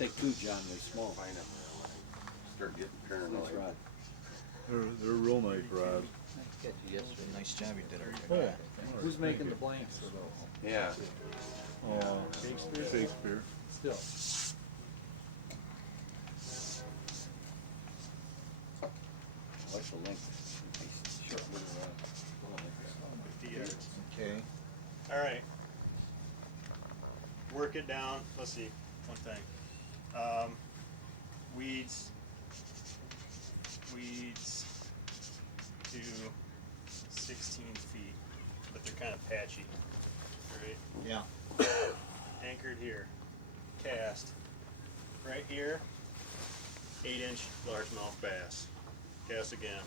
take two, John, they're small. Find them. Start getting Nice paranoid. rod. They're real nice rods. Nice job you did already. Oh, Who's making the blanks for those? Yeah. Shakespeare. Still. What's the length? Nice short little rod. 50 yards. Okay. All right. Work it down. Let's see. One thing. Weeds to 16 feet, but they're kind of patchy. Right? Yeah. Anchored here. Cast. Right here. 8-inch largemouth bass. Cast again.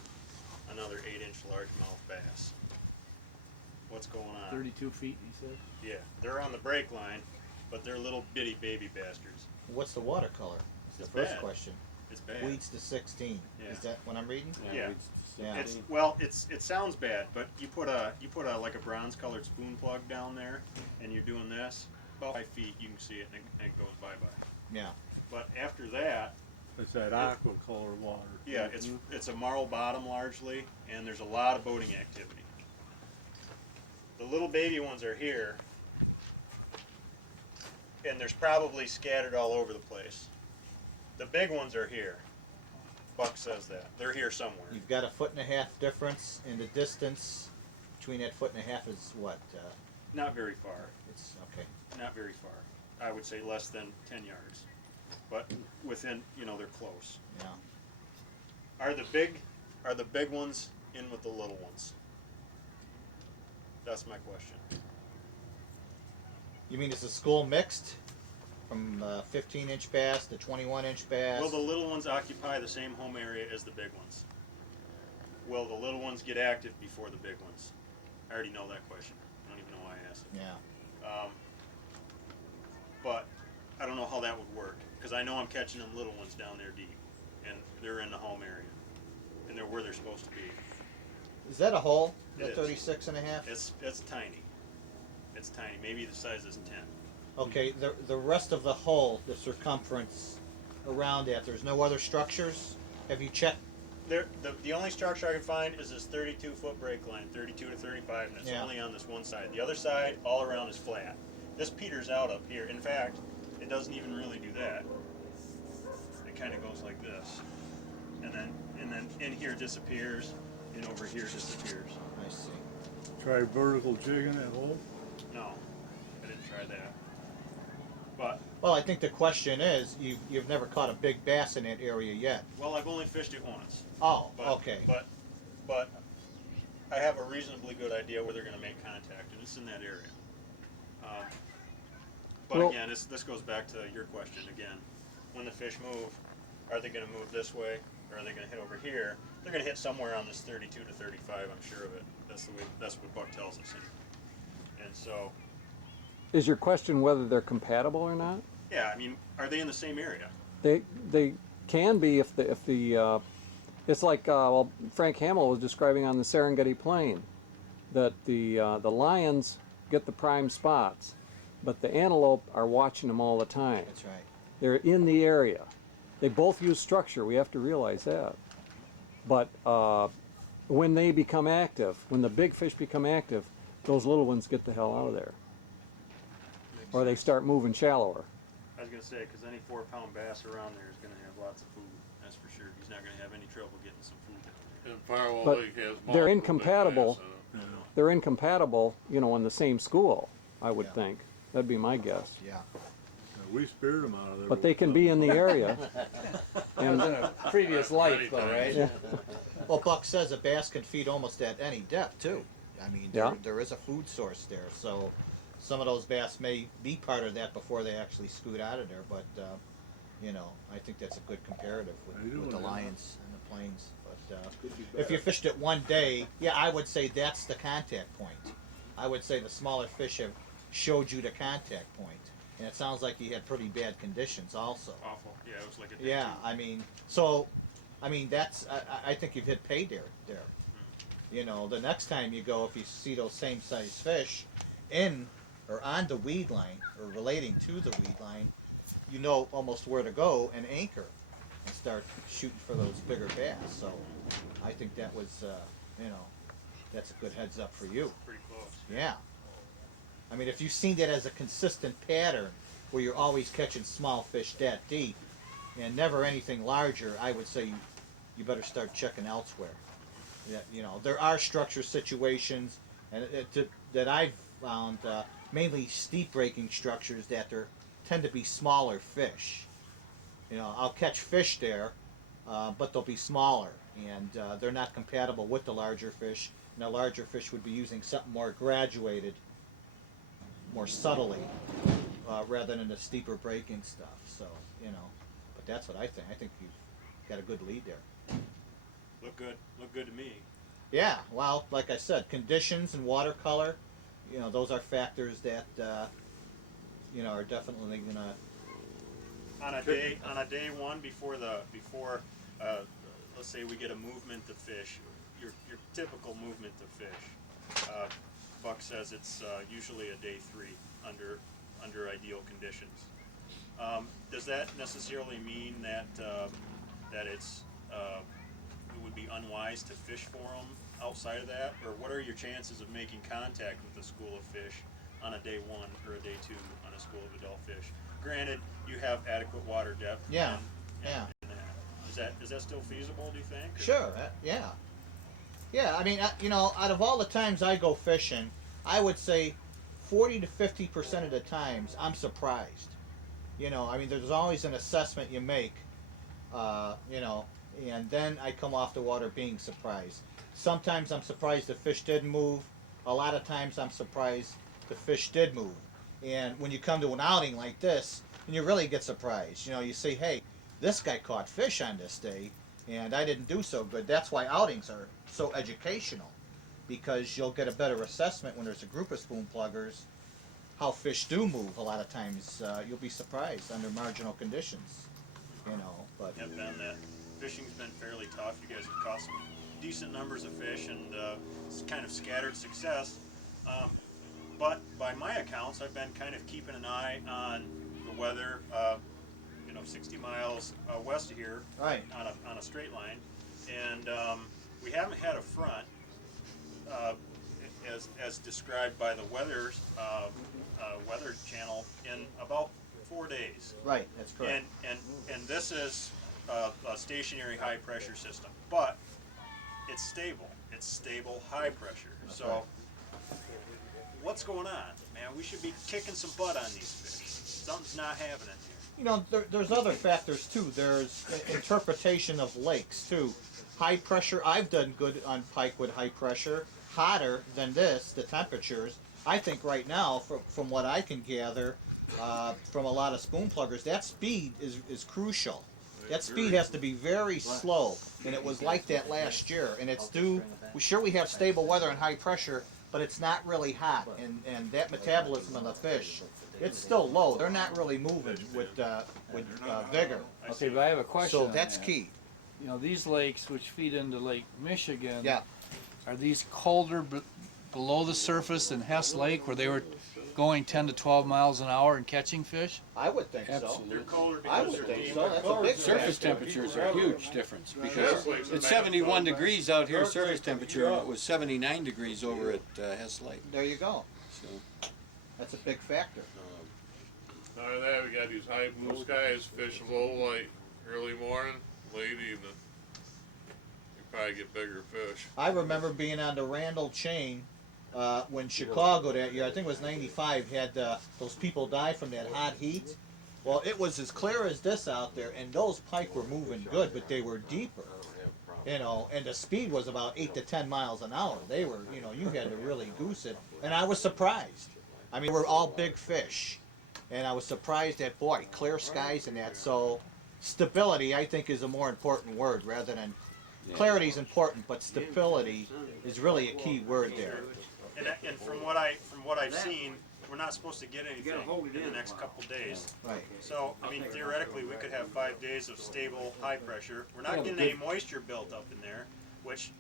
Another 8-inch largemouth bass. What's going on? 32 feet, he said? Yeah, they're on the break line, but they're little bitty baby bastards. What's the watercolor? Is the It's first bad. question. It's bad. Weeds to 16. Yeah. Is that what I'm reading? Yeah. It's Yeah. It's well, it sounds bad, but you put a like a bronze colored spoon plug down there, and you're doing this about 5 feet, you can see it, and it goes bye bye. Yeah. But after that, It's that aqua color water. yeah, it's a marl bottom largely, and there's a lot of boating activity. The little baby ones are here, and there's probably scattered all over the place. The big ones are here. Buck says that. They're here somewhere. You've got a 1.5 foot difference in the distance between that 1.5 foot is what? Not very far. It's okay. Not very far. I would say less than 10 yards. But within, they're close. Yeah. Are the big ones in with the little ones? That's my question. You mean is the school mixed from 15-inch bass to 21-inch bass? Will the little ones occupy the same home area as the big ones? Will the little ones get active before the big ones? I already know that question. I don't even know why I asked it. Yeah. But I don't know how that would work, because I know I'm catching them little ones down there deep, and they're in the home area, and they're where they're supposed to be. Is that a hole? It is. 36.5? It's tiny. It's tiny, maybe the size is 10. Okay, the rest of the hole, the circumference around that, there's no other structures? Have you checked? The only structure I can find is this 32-foot break line, 32 to 35, and it's Yeah. only on this one side. The other side, all around, is flat. This peters out up here. In fact, it doesn't even really do that. It kind of goes like this, and then in here disappears, and over here disappears. I see. Try vertical jigging that hole. No, I didn't try that. But Well, I think the question is, you've never caught a big bass in that area yet. well, I've only fished it once. Oh, But, okay. But I have a reasonably good idea where they're going to make contact, and it's in that area. But Well- again, this goes back to your question again. When the fish move, are they going to move this way, or are they going to hit over here? They're going to hit somewhere on this 32 to 35. I'm sure of it. That's what Buck tells us. And so, Is your question whether they're compatible or not? yeah, I mean, are they in the same area? They can be if the it's like well, Frank Hamill was describing on the Serengeti Plain that the lions get the prime spots, but the antelope are watching them all the time. That's right. They're in the area. They both use structure. We have to realize that. But when they become active, when the big fish become active, those little ones get the hell out of there, or they start moving shallower. I was going to say, because any 4-pound bass around there is going to have lots of food. That's for sure. He's not going to have any trouble getting some food down there. And Firewall But Lake has they're multiple big incompatible. bass in it. They're incompatible, in the same school, I would Yeah. think. That'd be my guess. Yeah. We speared them out of there. But they can be in the area. That was in a previous life, though, right? Yeah. Well, Buck says a bass can feed almost at any depth, too. I mean, Yeah. there is a food source there, so some of those bass may be part of that before they actually scoot out of there, but, I think that's a good comparative How you with doing the there, lions and the plains. But Could be if you better. fished it one day, yeah, I would say that's the contact point. I would say the smaller fish have showed you the contact point. And it sounds like you had pretty bad conditions also. Awful. Yeah, it was like a day Yeah, two. that's, I think you've hit pay dirt there. The next time you go, if you see those same size fish in or on the weed line or relating to the weed line, you know almost where to go and anchor and start shooting for those bigger bass. So I think that was, you know, that's a good heads up for you. Pretty close. Yeah. I mean, if you've seen that as a consistent pattern where you're always catching small fish that deep and never anything larger, I would say you better start checking elsewhere. Yeah, you know, there are structure situations and that I've found, mainly steep breaking structures that tend to be smaller fish. You know, I'll catch fish there, but they'll be smaller and they're not compatible with the larger fish. And the larger fish would be using something more graduated, more subtly, rather than the steeper breaking stuff. So, you know, but that's what I think. I think you've got a good lead there. Look good to me. Yeah, well, like I said, conditions and watercolor, you know, those are factors that, you know, are definitely gonna. On a day one before let's say we get a movement of fish, your typical movement of fish. Buck says it's usually a day 3 under ideal conditions. Does that necessarily mean that it would be unwise to fish for them outside of that, or what are your chances of making contact with a school of fish on a day 1 or a day 2 on a school of adult fish? Granted, you have adequate water depth. Yeah, and yeah. Is that still feasible, do you think? Sure, yeah. Yeah, I mean, you know, out of all the times I go fishing, I would say 40 to 50% of the times I'm surprised. You know, I mean, there's always an assessment you make, you know, and then I come off the water being surprised. Sometimes I'm surprised the fish didn't move. A lot of times I'm surprised the fish did move. And when you come to an outing like this, and you really get surprised, you know, you say, hey, this guy caught fish on this day, and I didn't do so good. That's why outings are so educational, because you'll get a better assessment when there's a group of spoon pluggers how fish do move. A lot of times you'll be surprised under marginal conditions, you know. But Have been that fishing's been fairly tough. You guys have caught some decent numbers of fish and kind of scattered success. But by my accounts, I've been kind of keeping an eye on the weather. You know, 60 miles west of here, right, on a straight line, and we haven't had a front as described by the weather channel in about 4 days. right, that's correct. And this is a stationary high pressure system, but it's stable. It's stable high pressure. That's so right. What's going on, man? We should be kicking some butt on these fish. Something's not happening here. You know, there's other factors too. There's interpretation of lakes too. High pressure, I've done good on pike with high pressure. Hotter than this, the temperatures. I think right now, from what I can gather from a lot of spoon pluggers, that speed is crucial. That speed has to be very slow, and it was like that last year. And it's due. We have stable weather and high pressure, but it's not really hot, and that metabolism of the fish, it's still low. They're not really moving with vigor. Okay, but I have a question. So on that's that. key. You know, these lakes which feed into Lake Michigan, Yeah. are these colder below the surface than Hess Lake, where they were going 10 to 12 miles an hour and catching fish? I would think so. They're colder I because would they're think deep. so. That's a big Surface factor. temperatures are a huge difference because it's 71 degrees out here surface temperature, and it was 79 degrees over at Hess Lake. There you go. So, That's a big factor. Not only that, we got these high blue skies, fish low light, early morning, late evening. You probably get bigger fish. I remember being on the Randall chain when Chicago that year, I think it was '95, had those people die from that hot heat. Well, it was as clear as this out there, and those pike were moving good, but they were deeper. You know, and the speed was about 8 to 10 miles an hour. They were, you know, you had to really goose it. And I was surprised. I mean, we're all big fish. And I was surprised that, boy, clear skies and that. So stability, I think, is a more important word rather than clarity is important, but stability is really a key word there. And from what I've seen, we're not supposed to get anything in the next couple days. Right. So, I mean, theoretically, we could have 5 days of stable high pressure. We're not getting any moisture built up in there, which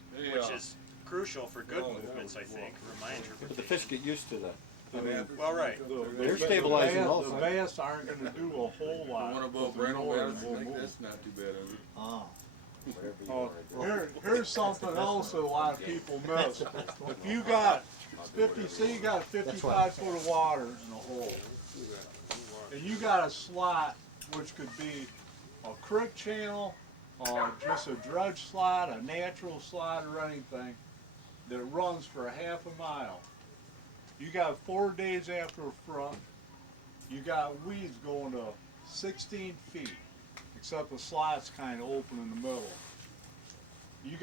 is crucial for good movements, I think, for my but the interpretation. fish get used to that. Well, right. They're stabilizing The also. bass aren't gonna do a whole lot. One above but the Brandon northern Bass, will I think move. that's not too bad, is it? Oh. Here's something else that a lot of people miss. If you got 50, say you got 55 foot of water in a hole, and you got a slot, which could be a creek channel, or just a dredge slot, a natural slot, or anything, that runs for a half a mile. You got 4 days after a front, you got weeds going to 16 feet, except the slot's kind of open in the middle. You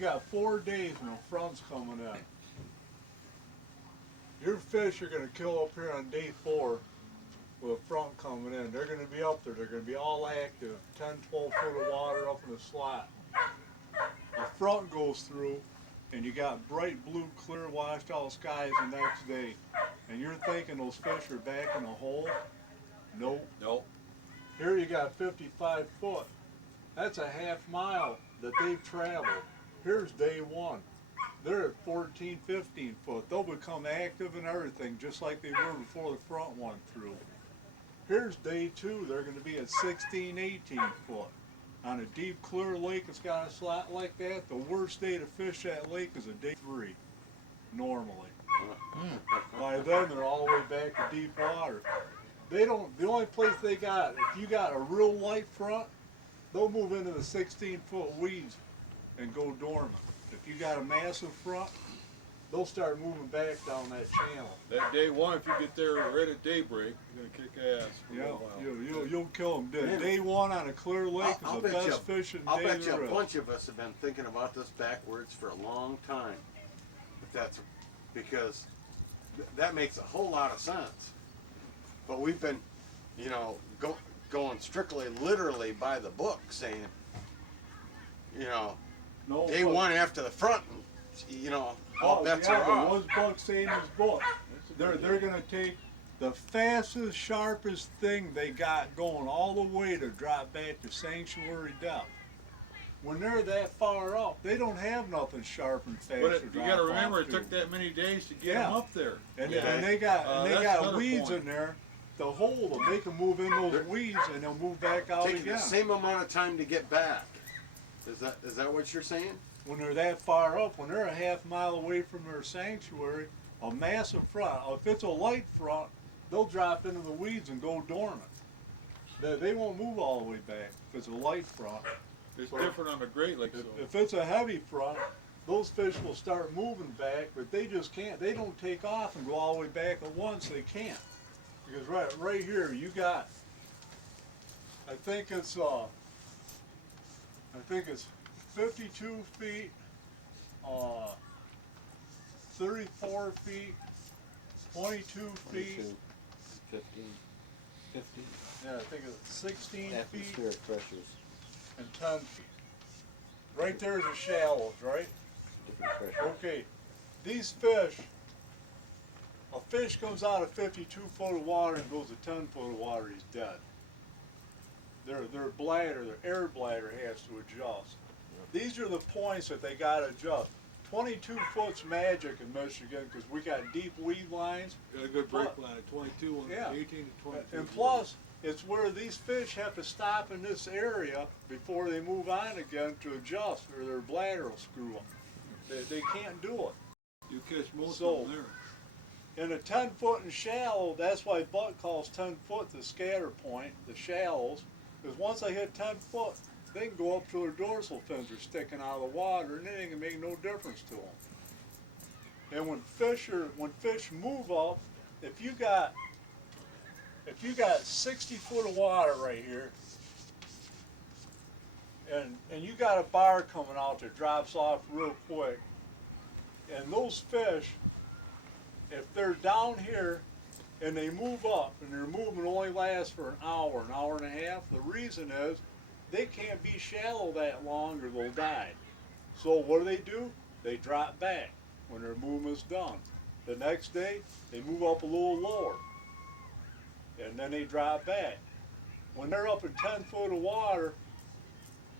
got 4 days when the front's coming in. Your fish are gonna kill up here on day 4 with a front coming in. They're gonna be up there. They're gonna be all active. 10, 12 foot of water up in the slot. The front goes through, and you got bright blue, clear, washed out skies the next day. And you're thinking those fish are back in the hole? Nope. Nope. Here you got 55 foot. That's a half mile that they've traveled. Here's day 1. They're at 14, 15 foot. They'll become active and everything just like they were before the front went through. Here's day 2. They're going to be at 16, 18 foot. On a deep, clear lake that's got a slot like that, the worst day to fish that lake is a day 3, normally. By then, they're all the way back to deep water. The only place they got, if you got a real light front, they'll move into the 16 foot weeds and go dormant. If you got a massive front, they'll start moving back down that channel. That day 1, if you get there right at daybreak, you're gonna kick ass for a Yeah, while. you'll kill them dead. Man. Day 1 on a clear lake I'll is the bet you- best fishing I'll day bet you there a is. bunch of us have been thinking about this backwards for a long time. If that's because that makes a whole lot of sense. But we've been, you know, going strictly literally by the book, saying, you know, No, day but- 1 after the front, you know, all bets yeah, are but off. what's Buck saying in his book? They're gonna take the fastest, sharpest thing they got going all the way to drop back to sanctuary depth. When they're that far up, they don't have nothing sharp and fast But to you drop gotta remember, off it to. took that many days to get Yeah. them up there. And, Yeah. and they got That's another weeds point. in there to hold them. They can move in those weeds and they'll move back out Taking again. the same amount of time to get back. Is that what you're saying? When they're that far up, when they're a half mile away from their sanctuary, a massive front, if it's a light front, they'll drop into the weeds and go dormant. They won't move all the way back if it's a light front. It's different on the Great Lakes, though. If it's a heavy front, those fish will start moving back, but they just can't. They don't take off and go all the way back at once. They can't. Because right here you got, I think it's 52 feet, 34 feet, 22 feet. 15. Yeah, I think it's 16 feet Atmospheric pressures, and 10 feet. Right there's the shallows, right? different pressures. Okay, these fish, a fish comes out of 52 foot of water and goes to 10 foot of water, he's dead. Their bladder, their air bladder has to adjust. These are the points that they gotta adjust. 22 foot's magic in Michigan because we got deep weed lines. Got a good break line at 22, and Yeah. 18 to 22. And plus, it's where these fish have to stop in this area before they move on again to adjust or their bladder will screw up. They can't do it. You catch most So- of them there. In a 10 foot and shallow, that's why Buck calls 10 foot the scatter point, the shallows, because once they hit 10 foot, they can go up to their dorsal fins are sticking out of the water and it ain't gonna make no difference to them. And when fish move up, if you got 60 foot of water right here, and you got a bar coming out that drops off real quick, and those fish, if they're down here and they move up and their movement only lasts for an hour and a half, the reason is they can't be shallow that long or they'll die. So what do? They drop back when their movement's done. The next day, they move up a little lower and then they drop back. When they're up in 10 foot of water,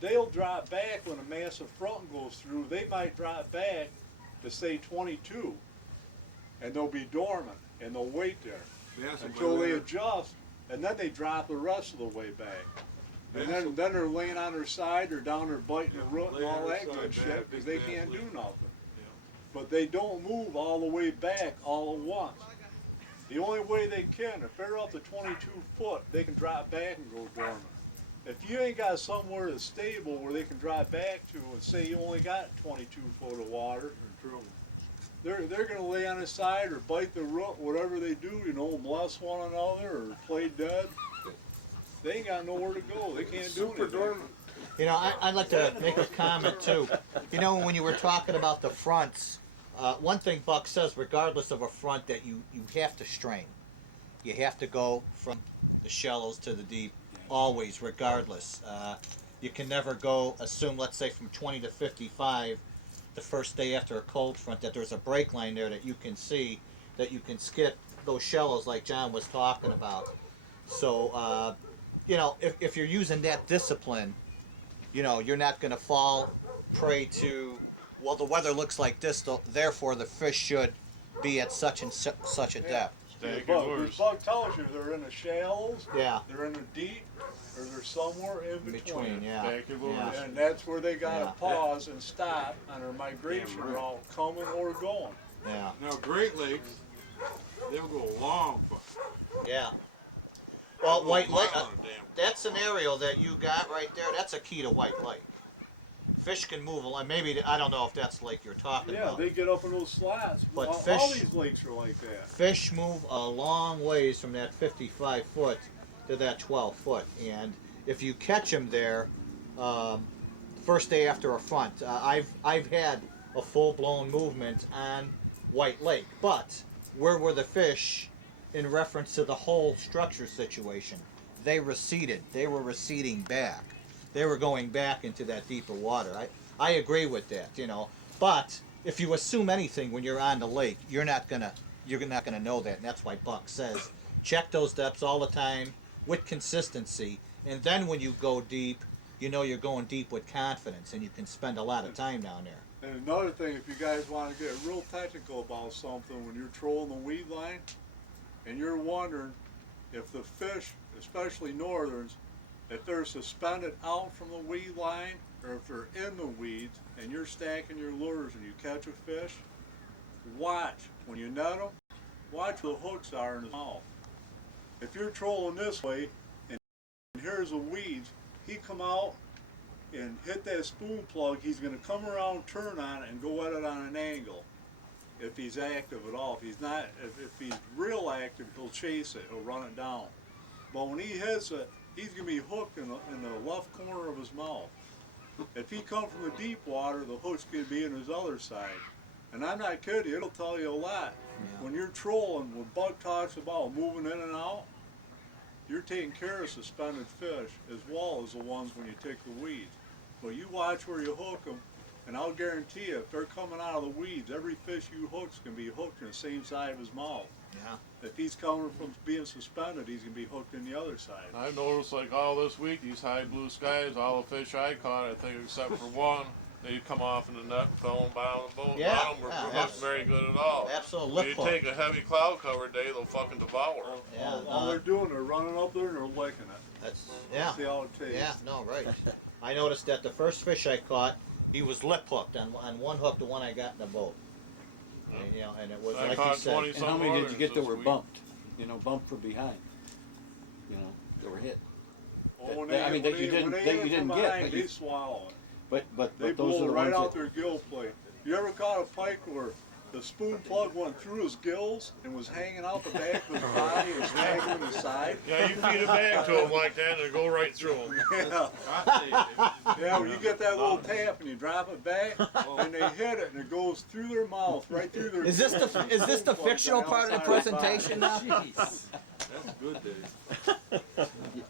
they'll drop back when a massive front goes through. They might drop back to say 22. and they'll be dormant, and they'll wait there That's until they adjust, and then they drop the rest of the way back. And then they're laying on their side or down there biting the root and all that good shit because they can't do nothing. But they don't move all the way back all at once. The only way they can, if they're up to 22 foot, they can drop back and go dormant. If you ain't got somewhere that's stable where they can drop back to, and say you only got 22 foot of water, they're going to lay on the side or bite the root, whatever they do, you know, molest one another or play dead. They ain't got nowhere to go. They can't do anything. You know, I'd like to make a comment too. You know, when you were talking about the fronts, one thing Buck says, regardless of a front, that you have to strain. You have to go from the shallows to the deep, always, regardless. You can never go, assume, let's say, from 20 to 55, the first day after a cold front, that there's a break line there that you can see, that you can skip those shallows like John was talking about. So, you know, if you're using that discipline, you know, you're not going to fall prey to, well, the weather looks like this, therefore the fish should be at such and such a depth. The bug tells you they're in the shallows, Yeah. they're in the deep, or they're somewhere in between. Yeah. Yeah. And that's where they got to Yeah. pause and stop on their migration route, coming or going. Yeah. Now, Great Lakes, they'll go long, but Yeah. Well, White Lake, mile on a damn- that scenario that you got right there, that's a key to White Lake. Fish can move a lot. Maybe, I don't know if that's the lake you're talking Yeah, about. they get up in those slats. But all fish- these lakes are like that. Fish move a long ways from that 55 foot to that 12 foot. And if you catch them there, first day after a front, I've had a full-blown movement on White Lake. But where were the fish in reference to the whole structure situation? They receded. They were receding back. They were going back into that deeper water. I agree with that, you know. But if you assume anything when you're on the lake, you're not gonna know that, and that's why Buck says check those depths all the time with consistency, and then when you go deep, you know you're going deep with confidence, and you can spend a lot of time down there. And another thing, if you guys want to get real technical about something, when you're trolling the weed line, and you're wondering if the fish, especially northerns, if they're suspended out from the weed line, or if they're in the weeds, and you're stacking your lures and you catch a fish, watch, when you net them, watch where the hooks are in his mouth. If you're trolling this way, and here's the weeds, he come out and hit that spoon plug, he's going to come around, turn on it, and go at it on an angle. If he's active at all. If he's not, if he's real active, he'll chase it, he'll run it down. But when he hits it, he's going to be hooked in the left corner of his mouth. If he comes from the deep water, the hook's going to be in his other side. And I'm not kidding you, it'll tell you a lot. Yeah. When you're trolling, when Bug talks about moving in and out, you're taking care of suspended fish as well as the ones when you take the weeds. But you watch where you hook them, and I'll guarantee you, if they're coming out of the weeds, every fish you hook's going to be hooked in the same side of his mouth. Yeah. If he's coming from being suspended, he's going to be hooked in the other side. I've noticed like all this week, these high blue skies, all the fish I caught, I think except for one, they come off in the net and fell bottom of the boat. Yeah, None of them were hooked very good at all. Absolute When lip you hook. take a heavy cloud cover day, they'll fucking devour. Yeah, All they're doing, they're running up there and they're licking it. that's yeah. See how it tastes. Yeah, no, right. I noticed that the first fish I caught, he was lip hooked on one hook, the one I got in the boat. And, you know, and it was I like caught you said. 20 And how many did you get that This were week. bumped? You know, bumped from behind. You know, that were hit. Oh, when I mean, that you when didn't- they that hit you from didn't get, behind, but they you- swallow it. But They those are blow the right ones out that, their gill plate. You ever caught a pike where the spoon plug went through his gills and was hanging out the back of his body and snagging his side? Yeah, you feed a bag to them like that, and they go right through them. Yeah. Yeah, when you get that little tap and you drop it back, and they hit it and it goes through their mouth, right through their. Is this the Spoon plug's fictional on part of the outside of their body. presentation now? That's good, Dave.